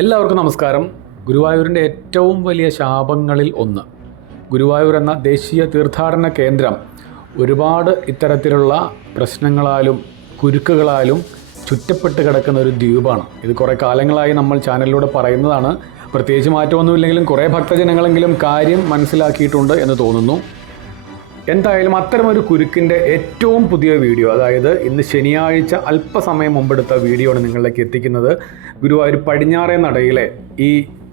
എല്ലാവർക്കും നമസ്കാരം. ഗുരുവായൂരിന്റെ ഏറ്റവും വലിയ ശാപങ്ങളിൽ ഒന്ന്. ഗുരുവായൂർ എന്ന ദേശീയ തീർത്ഥാടന കേന്ദ്രം ഒരുപാട് ഇത്തരത്തിലുള്ള പ്രശ്നങ്ങളാലും കുരുക്കുകളാലും ചുറ്റപ്പെട്ട് കിടക്കുന്ന ഒരു ദ്വീപാണ്. ഇത് കുറേ കാലങ്ങളായി നമ്മൾ ചാനലിലൂടെ പറയുന്നതാണ്. പ്രത്യേകിച്ച് മാറ്റമൊന്നുമില്ലെങ്കിലും കുറേ ഭക്തജനങ്ങളെങ്കിലും കാര്യം മനസ്സിലാക്കിയിട്ടുണ്ട് എന്ന് തോന്നുന്നു. എന്തായാലും അത്തരമൊരു കുരുക്കിന്റെ ഏറ്റവും പുതിയ വീഡിയോ അതായത് ഇന്ന് ശനിയാഴ്ച അല്പസമയം മുമ്പെടുത്ത വീഡിയോ ആണ് നിങ്ങളിലേക്ക് എത്തിക്കുന്നത്. ഗുരുവായൂർ പടിഞ്ഞാറേ നടയിലെ ഈ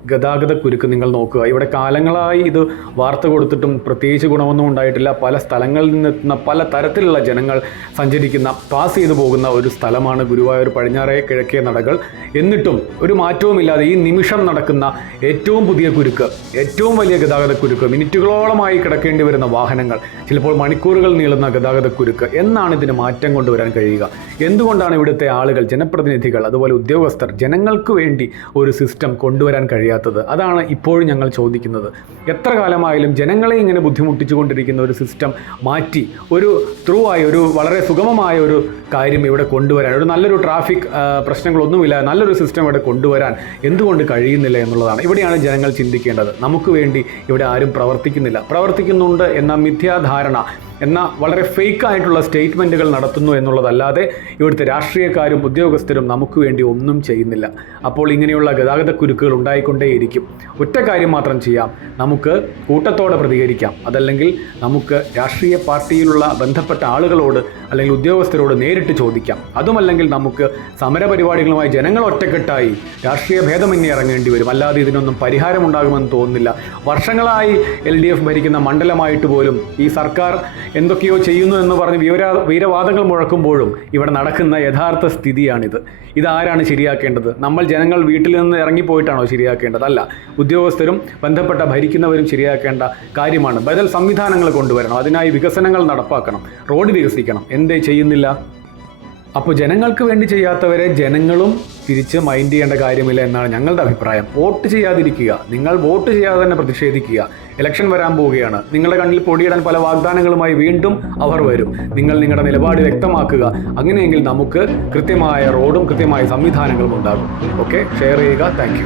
ഗതാഗത കുരുക്ക് നിങ്ങൾ നോക്കുക. ഇവിടെ കാലങ്ങളായി ഇത് വാർത്ത കൊടുത്തിട്ടും പ്രത്യേകിച്ച് ഗുണമൊന്നും ഉണ്ടായിട്ടില്ല. പല സ്ഥലങ്ങളിൽ നിന്നെത്തുന്ന പല തരത്തിലുള്ള ജനങ്ങൾ സഞ്ചരിക്കുന്ന പാസ് ചെയ്തു പോകുന്ന ഒരു സ്ഥലമാണ് ഗുരുവായൂർ പടിഞ്ഞാറേ കിഴക്കേ നടകൾ. എന്നിട്ടും ഒരു മാറ്റവുമില്ലാതെ ഈ നിമിഷം നടക്കുന്ന ഏറ്റവും പുതിയ കുരുക്ക് ഏറ്റവും വലിയ ഗതാഗത കുരുക്ക് മിനിറ്റുകളോളമായി കിടക്കേണ്ടി വരുന്ന വാഹനങ്ങൾ ചിലപ്പോൾ മണിക്കൂറുകൾ നീളുന്ന ഗതാഗത കുരുക്ക് എന്നാണ് ഇതിന് മാറ്റം കൊണ്ടുവരാൻ കഴിയുക. എന്തുകൊണ്ടാണ് ഇവിടുത്തെ ആളുകൾ ജനപ്രതിനിധികൾ അതുപോലെ ഉദ്യോഗസ്ഥർ ജനങ്ങൾക്ക് വേണ്ടി ഒരു സിസ്റ്റം കൊണ്ടുവരാൻ കഴിയാത്തത് അതാണ് ഇപ്പോഴും ഞങ്ങൾ ചോദിക്കുന്നത്. എത്ര കാലമായാലും ജനങ്ങളെ ഇങ്ങനെ ബുദ്ധിമുട്ടിച്ചുകൊണ്ടിരിക്കുന്ന ഒരു സിസ്റ്റം മാറ്റി ഒരു ത്രൂ ആയി ഒരു വളരെ സുഗമമായ ഒരു കാര്യം ഇവിടെ കൊണ്ടുവരാൻ ഒരു നല്ലൊരു ട്രാഫിക് പ്രശ്നങ്ങളൊന്നുമില്ല നല്ലൊരു സിസ്റ്റം ഇവിടെ കൊണ്ടുവരാൻ എന്തുകൊണ്ട് കഴിയുന്നില്ല എന്നുള്ളതാണ്. ഇവിടെയാണ് ജനങ്ങൾ ചിന്തിക്കേണ്ടത്. നമുക്ക് വേണ്ടി ഇവിടെ ആരും പ്രവർത്തിക്കുന്നില്ല. പ്രവർത്തിക്കുന്നുണ്ട് എന്ന മിഥ്യാധാരണ എന്ന വളരെ ഫേക്ക് ആയിട്ടുള്ള സ്റ്റേറ്റ്മെന്റുകൾ നടത്തുന്നു എന്നുള്ളതല്ലാതെ ഇവിടുത്തെ രാഷ്ട്രീയക്കാരും ഉദ്യോഗസ്ഥരും നമുക്ക് വേണ്ടി ഒന്നും ചെയ്യുന്നില്ല. അപ്പോൾ ഇങ്ങനെയുള്ള ഗതാഗത കുരുക്കുകൾ ഉണ്ടായിക്കൊണ്ടേയിരിക്കും. ഒറ്റ കാര്യം മാത്രം ചെയ്യാം. നമുക്ക് കൂട്ടത്തോടെ പ്രതികരിക്കാം. അതല്ലെങ്കിൽ നമുക്ക് രാഷ്ട്രീയ പാർട്ടിയിലുള്ള ബന്ധപ്പെട്ട ആളുകളോട് അല്ലെങ്കിൽ ഉദ്യോഗസ്ഥരോട് നേരിട്ട് ചോദിക്കാം. അതുമല്ലെങ്കിൽ നമുക്ക് സമരപരിപാടികളുമായി ജനങ്ങൾ ഒറ്റക്കെട്ടായി രാഷ്ട്രീയ ഭേദമന്യേ ഇറങ്ങേണ്ടി വരും. അല്ലാതെ ഇതിനൊന്നും പരിഹാരമുണ്ടാകുമെന്ന് തോന്നുന്നില്ല. വർഷങ്ങളായി എൽ ഡി എഫ് ഭരിക്കുന്ന മണ്ഡലമായിട്ട് പോലും ഈ സർക്കാർ എന്തൊക്കെയോ ചെയ്യുന്നു എന്ന് പറഞ്ഞ് വീര വീരവാദങ്ങൾ മുഴക്കുമ്പോഴും ഇവിടെ നടക്കുന്ന യഥാർത്ഥ സ്ഥിതിയാണിത്. ഇതാരാണ് ശരിയാക്കേണ്ടത്? നമ്മൾ ജനങ്ങൾ വീട്ടിൽ നിന്ന് ഇറങ്ങിപ്പോയിട്ടാണോ ശരിയാക്കേണ്ടത്? അല്ല ഉദ്യോഗസ്ഥരും ബന്ധപ്പെട്ട ഭരിക്കുന്നവരും ശരിയാക്കേണ്ട കാര്യമാണ്. ബദൽ സംവിധാനങ്ങൾ കൊണ്ടുവരണം അതിനായി വികസനങ്ങൾ നടപ്പാക്കണം റോഡ് വികസിക്കണം. എന്തേ ചെയ്യുന്നില്ല? അപ്പോൾ ജനങ്ങൾക്ക് വേണ്ടി ചെയ്യാത്തവരെ ജനങ്ങളും തിരിച്ച് മൈൻഡ് ചെയ്യേണ്ട കാര്യമില്ല എന്നാണ് ഞങ്ങളുടെ അഭിപ്രായം. വോട്ട് ചെയ്യാതിരിക്കുക. നിങ്ങൾ വോട്ട് ചെയ്യാതെ തന്നെ പ്രതിഷേധിക്കുക. ഇലക്ഷൻ വരാൻ പോവുകയാണ്. നിങ്ങളുടെ കണ്ണിൽ പൊടിയിടാൻ പല വാഗ്ദാനങ്ങളുമായി വീണ്ടും അവർ വരും. നിങ്ങൾ നിങ്ങളുടെ നിലപാട് വ്യക്തമാക്കുക. അങ്ങനെയെങ്കിൽ നമുക്ക് കൃത്യമായ റോഡും കൃത്യമായ സംവിധാനങ്ങളും ഉണ്ടാകും. ഓക്കെ? ഷെയർ ചെയ്യുക. താങ്ക്